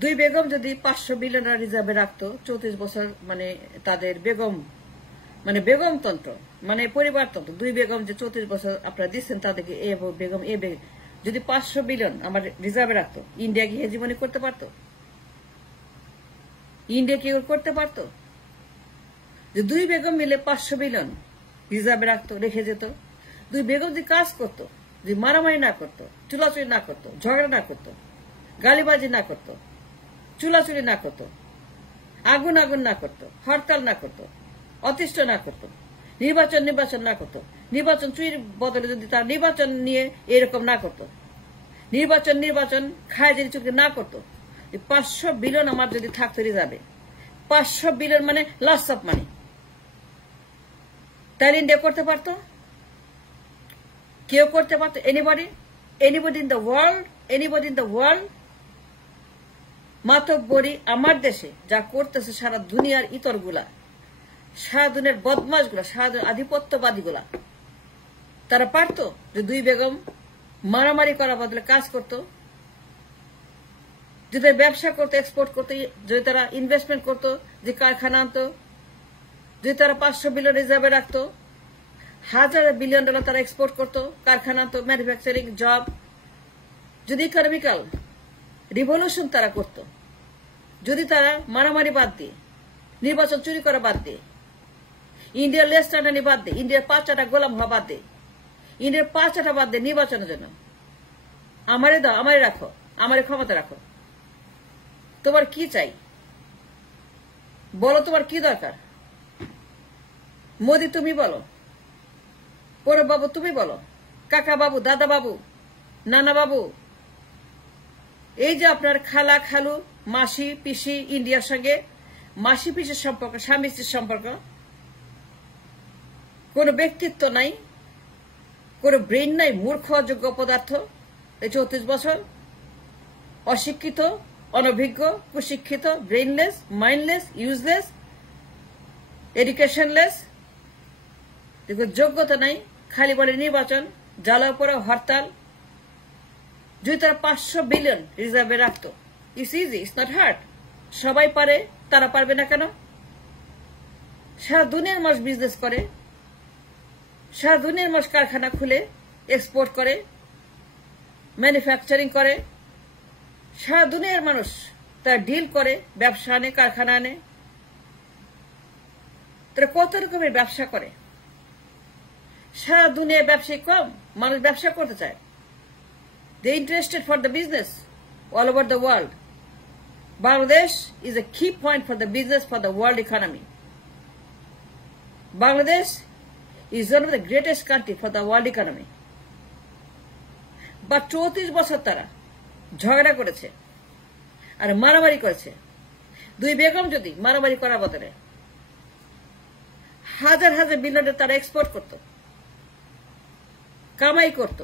দুই বেগম যদি 500 বিলিয়ন রিজার্ভে রাখতো 34 বছর মানে তাদের বেগম মানে বেগমতন্ত্র মানে পরিবারতন্ত্র দুই বেগম যে 34 বছর আপনারা দিচ্ছেন তাদেরকে এ বেগম এ বেগম যদি 500 বিলিয়ন আমার রিজার্ভে রাখতো ইন্ডিয়া কি হেজিমনি করতে পারতো? ইন্ডিয়া কি করতে পারতো? যে দুই বেগম মিলে 500 বিলিয়ন রিজার্ভে রাখতো রেখে যেত দুই বেগম যদি কাজ করতো যদি মারামারি না করতো চুলাচুরি না করতো ঝগড়া না করতো গালিবাজি না করতো চুলাচুরি না করতো আগুন না করতো হরতাল না করতো অতিষ্ঠ না করতো নির্বাচন না করতো নির্বাচন চুরির বদলে যদি তার নির্বাচন নিয়ে এরকম না করতো নির্বাচন খায়জারি চুক্তি না করতো 500 বিলিয়ন আমার যদি থাকতো রিজার্ভে 500 বিলিয়ন মানে লস অফ মানি তাহলে ইন্ডিয়া করতে পারতো কেউ করতে পারতো এনিবডি ইন দ্য ওয়ার্ল্ড মাতব্বরি আমার দেশে যা করতেছে সারা দুনিয়ার ইতরগুলা সারা দুনিয়ার বদমাশগুলা সারা দুনিয়ার আধিপত্যবাদীগুলা তারা পারতো যে দুই বেগম মারামারি করার বদলে কাজ করতো যদি ব্যবসা করতো এক্সপোর্ট করতো যদি তারা ইনভেস্টমেন্ট করতো যে কারখানা আনতো যদি তারা 500 বিলিয়ন রিজার্ভে রাখতো $1,000 বিলিয়ন তারা এক্সপোর্ট করতো কারখানা আনতো ম্যানুফ্যাকচারিং জব যদি ইকোনমিক্যাল রিভলিউশন তারা করত যদি তারা মারামারি বাদ দিয়ে নির্বাচন চুরি করা বাদ দিয়ে ইন্ডিয়ার লেস টানানি বাদ দিয়ে ইন্ডিয়ার 5টা গোলাম হওয়া বাদ দিয়ে ইন্ডিয়ার 5টা বাদ দিয়ে নির্বাচনের জন্য আমারে দাও আমারে রাখো আমারে ক্ষমতা রাখো তোমার কি চাই বলো তোমার কি দরকার মোদি তুমি বলো পৌরব বাবু তুমি বলো কাকা বাবু দাদা বাবু নানা বাবু এই যে আপনার খালা খালু মাসি পিসি ইন্ডিয়ার সঙ্গে মাসি পিসির সম্পর্ক স্বামী স্ত্রীর সম্পর্ক কোন ব্যক্তিত্ব নাই কোন ব্রেন নাই মূর্খ অযোগ্য পদার্থ এই 34 বছর অশিক্ষিত অনভিজ্ঞ কুশিক্ষিত ব্রেইনলেস মাইন্ডলেস ইউজলেস এডুকেশনলেস যোগ্যতা নাই খালি বলে নির্বাচন জ্বালাও পড়া হরতাল যদি তারা 500 বিলিয়ন রিজার্ভে রাখতো it's easy it's not hard সবাই পারে তারা পারবে না কেন সারা দুনিয়ার মানুষ বিজনেস করে সারা দুনিয়ার মানুষ কারখানা খুলে এক্সপোর্ট করে ম্যানুফ্যাকচারিং করে সারা দুনিয়ার মানুষ তারা ডিল করে ব্যবসা আনে কারখানা আনে তারা কত রকমের ব্যবসা করে সারা দুনিয়ায় ব্যবসায়ী কম মানুষ ব্যবসা করতে চায় they interested for the business all over the world Bangladesh is a key point for the business for the world economy Bangladesh is one of the greatest country for the world economy but 34 বছর তারা ঝগড়া করেছে আর মারামারি করেছে দুই বেগম যদি মারামারি করার বদলে হাজার বিলিয়ন তারা এক্সপোর্ট করত কামাই করত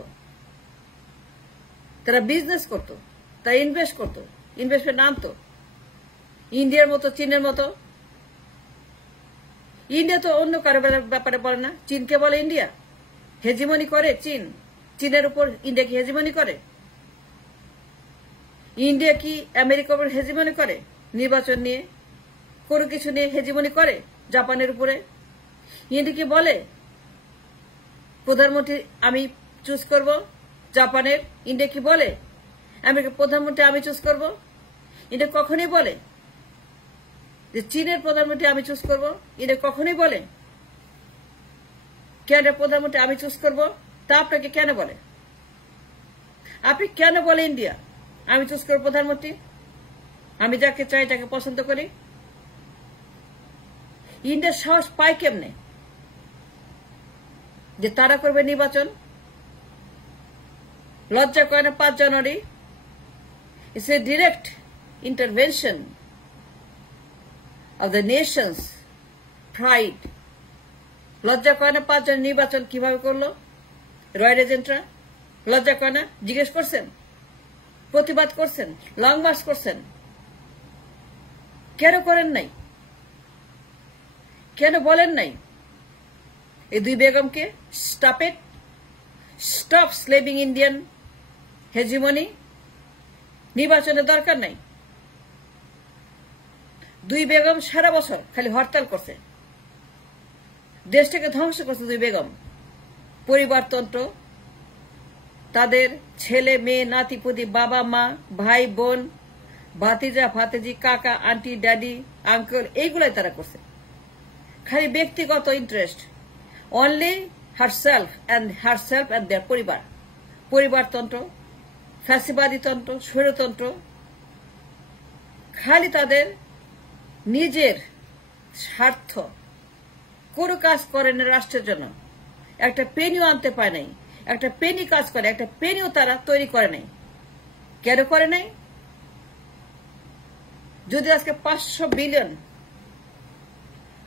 তারা বিজনেস করত তারা ইনভেস্ট করত ইনভেস্টমেন্ট আনতো ইন্ডিয়ার মতো চীনের মতো ইন্ডিয়া তো অন্য কারো ব্যাপারে বলে না চীনকে বলে ইন্ডিয়া হেজিমনি করে চীনের উপর ইন্ডিয়া কি হেজিমনি করে ইন্ডিয়া কি আমেরিকার উপর হেজিমনি করে নির্বাচন নিয়ে কোনো কিছু নিয়ে হেজিমনি করে জাপানের উপরে ইন্ডিয়া কি বলে প্রধানমন্ত্রী আমি চুজ করব জাপানের ইন্ডিয়া কি বলে আমেরিকার প্রধানমন্ত্রী আমি চুজ করব ইন্ডিয়া কখনই বলে যে চীনের প্রধানমন্ত্রী আমি চুজ করব ইন্ডিয়া কখনই বলে কানাডার প্রধানমন্ত্রী আমি চুজ করব তা আপনাকে কেন বলে আপনি কেন বলে ইন্ডিয়া আমি চুজ করব প্রধানমন্ত্রী আমি যাকে চাই তাকে পছন্দ করি ইন্ডিয়ার সাহস পায় কেমনে যে তারা করবে নির্বাচন লজ্জা করে না 5 January it's a direct intervention of the nation's pride লজ্জা করে না 5 জানুয়ারি নির্বাচন কিভাবে করলো রয়্যাল এজেন্টরা লজ্জা করে না জিজ্ঞেস করছেন প্রতিবাদ করছেন লং মার্চ করছেন কেন করেন নাই কেন বলেন নাই এই দুই বেগমকে স্টপ স্লেভিং ইন্ডিয়ান হেজিমনি নির্বাচনের দরকার নাই দুই বেগম সারা বছর খালি হরতাল করছে, দেশটাকে ধ্বংস করছে দুই বেগম। পরিবারতন্ত্র, তাদের ছেলে মেয়ে নাতিপুতি বাবা মা ভাই বোন ভাতিজা ভাতিজি কাকা আন্টি ড্যাডি আঙ্কেল এইগুলাই তারা করছে। খালি ব্যক্তিগত ইন্টারেস্ট, অনলি হারসেলফ অ্যান্ড দেয়ার পরিবার। পরিবারতন্ত্র, ফ্যাসিবাদী তন্ত্র, স্বৈরতন্ত্র, খালি তাদের নিজের স্বার্থ। কোনো কাজ করেন না রাষ্ট্রের জন্য, একটা পেনিও আনতে পারে নাই, একটা পেনি কাজ করে, একটা পেনিও তারা তৈরি করে নাই। কেন করে নাই? যদি আজকে 500 বিলিয়ন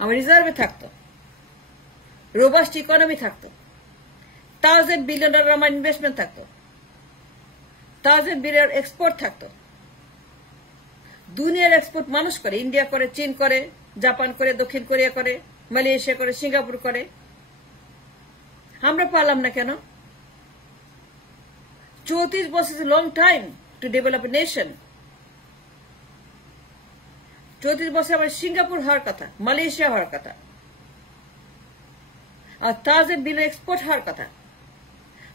আমার রিজার্ভে থাকতো, রোবাস্ট ইকোনমি থাকতো, $1000 বিলিয়ন আমার ইনভেস্টমেন্ট থাকতো, $1000 বিলিয়ন এক্সপোর্ট থাকতো। দুনিয়ার এক্সপোর্ট মানুষ করে, ইন্ডিয়া করে, চীন করে, জাপান করে, দক্ষিণ কোরিয়া করে, মালয়েশিয়া করে, সিঙ্গাপুর করে। আমরা পারলাম না কেন? 34 বছর is long time to develop a nation. 34 বছর আমার সিঙ্গাপুর হওয়ার কথা, মালয়েশিয়া হওয়ার কথা, আর $1000 বিলিয়ন এক্সপোর্ট হওয়ার কথা,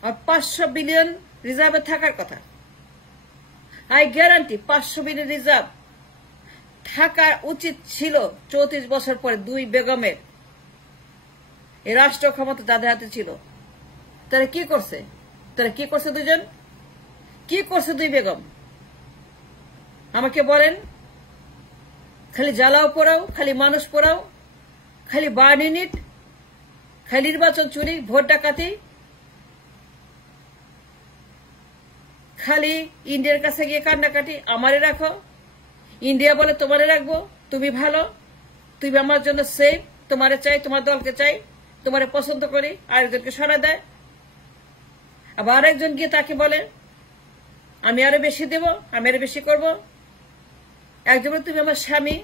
আর 500 বিলিয়ন রিজার্ভে থাকার কথা। আই গ্যারান্টি 500 বিলিয়ন রিজার্ভ থাকা উচিত ছিল 34 বছর পরে দুই বেগমের। এই রাষ্ট্র ক্ষমতা তাদের হাতে ছিল। তারা কি করছে? দুজন কি করছে? দুই বেগম আমাকে বলেন। খালি জ্বালাও পোড়াও, খালি মানুষ পোড়াও, খালি বার্ন ইউনিট, খালি নির্বাচন চুরি, ভোট ডাকাতি, খালি ইন্ডিয়ার কাছে গিয়ে কান্নাকাটি। আমারে রাখো, ইন্ডিয়া বলে তোমারে রাখবো, তুমি ভালো, তুমি আমার জন্য সেফ, তোমারে চাই, তোমার দলকে চাই, তোমারে পছন্দ করি। আরেকজনকে সরা দেয়। আবার আরেকজন গিয়ে তাকে বলে আমি আরো বেশি দেব, আমি আরো বেশি করব। একজন বলে তুমি আমার স্বামী,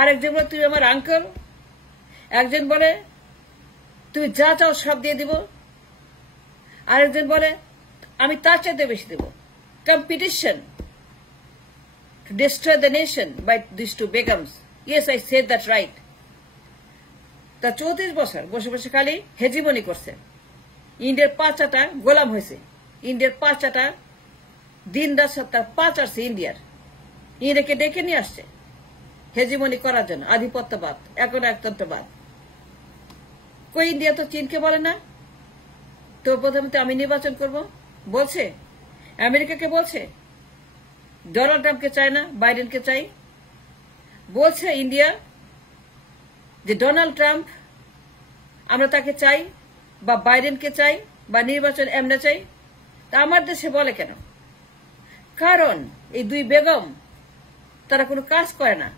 আরেকজন বলে তুমি আমার আঙ্কেল, একজন বলে তুমি যা চাও সব দিয়ে দিব, আরেকজন বলে আমি তার চাইতে বেশি দেব। Competition to destroy the nation by these two begums. Yes, I said that right. তা 34 বছর বসে বসে খালি হেজিমনি করছে। ইন্ডিয়ার 5টা গোলাম হয়েছে। ইন্ডিয়ার 5টা দিন রাত সত্তার 5 আসছে ইন্ডিয়ার। ইন্ডিয়াকে ডেকে নিয়ে আসছে হেজিমনি করার জন্য, আধিপত্যবাদ, একতন্ত্রবাদ। কই ইন্ডিয়া তো চীনকে বলে না তো প্রথমে তো আমি নির্বাচন করব বলছে। আমেরিকাকে বলছে, ডোনাল্ড ট্রাম্পকে চায় না, বাইডেনকে চাই বলছে ইন্ডিয়া, যে ডোনাল্ড ট্রাম্প আমরা তাকে চাই, বা বাইডেনকে চাই, বা নির্বাচন এমনি চাই। তা আমার দেশে বলে কেন? কারণ এই দুই বেগম তারা কোনো কাজ করে না,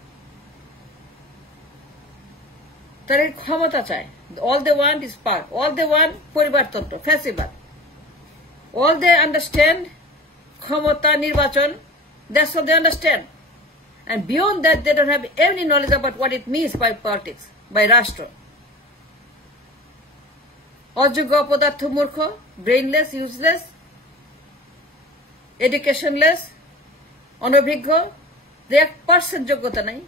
তারা ক্ষমতা চায়। All they want is power, all they want পরিবারতন্ত্র, ফ্যাসিবাদ। অল দে আন্ডারস্ট্যান্ড ক্ষমতা, নির্বাচন। That's what they understand. And beyond that, they don't have any knowledge about what it means by politics, by Rashtra. অযোগ্য, অপদার্থ, মূর্খ, ব্রেইনলেস, ইউজলেস, এডুকেশনলেস, অনভিজ্ঞ। 1% যোগ্যতা নাই,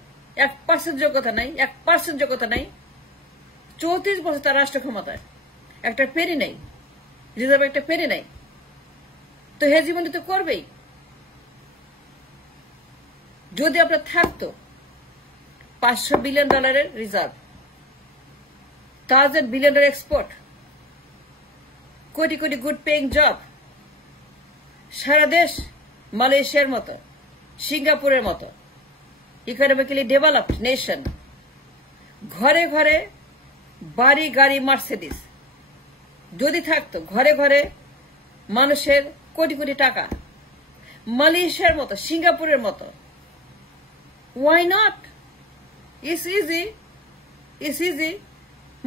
1% যোগ্যতা নাই, 1% যোগ্যতা নাই। 34 বছর তার রাষ্ট্র ক্ষমতায়, একটা পেনি নাই, রিজার্ভ একটা পেনি নাই। তো হেজিমনি তো করবেই। যদি আপনার থাকতো $500 billion reserve, $1000 billion export, crore crore good paying job, সারা দেশ মালয়েশিয়ার মতো, সিঙ্গাপুরের মতো ইকোনমিক্যালি ডেভেলপড নেশন, ঘরে ঘরে বাড়ি গাড়ি মার্সিডিজ যদি থাকতো, ঘরে ঘরে মানুষের কোটি কোটি টাকা, মালয়েশিয়ার মতো, সিঙ্গাপুরের মতো, why not? It's easy. It's easy.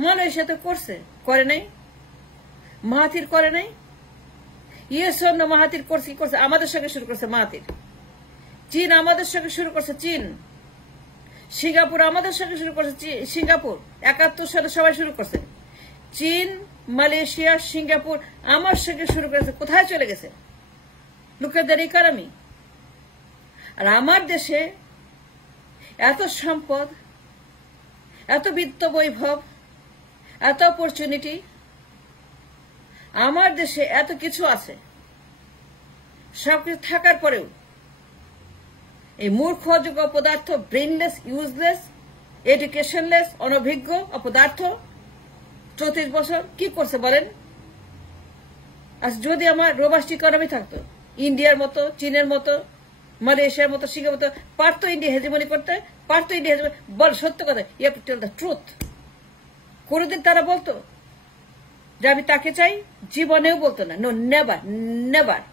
Malaysia তো করছে, করে নাই? মাহাথির করে নাই? ইয়েস অন্য মাহাথির করছে, আমাদের সঙ্গে শুরু করছে মাহাথির। চীন আমাদের সঙ্গে শুরু করছে, চীন। সিঙ্গাপুর আমাদের সঙ্গে শুরু করছে, সিঙ্গাপুর 71 সালে সবাই শুরু করছে। চীন, মালয়েশিয়া, সিঙ্গাপুর আমার সঙ্গে শুরু করেছে। কোথায় চলে গেছে? Look at their economy. আর আমার দেশে এত সম্পদ, এত বিত্ত বৈভব, এত অপরচুনিটি, আমার দেশে এত কিছু আছে, সবকিছু থাকার পরেও এই মূর্খ অযোগ্য অপদার্থ, ব্রেনলেস, ইউজলেস, এডুকেশনলেস, অনভিজ্ঞ অপদার্থ 34 বছর কি করছে বলেন? আজ যদি আমার রোবাস্ট ইকোনমি থাকতো, ইন্ডিয়ার মতো, চীনের মতো, মালয়েশিয়ার মতো, সিঙ্গাপুর মতো, পারতো ইন্ডিয়া হেজিমনি করতে, পারতো ইন্ডিয়া হেজিমনি। বল সত্য কথা, you have to tell the truth. কোনদিন তারা বলতো যে আমি তাকে চাই? জীবনেও বলতো না। No, never, never.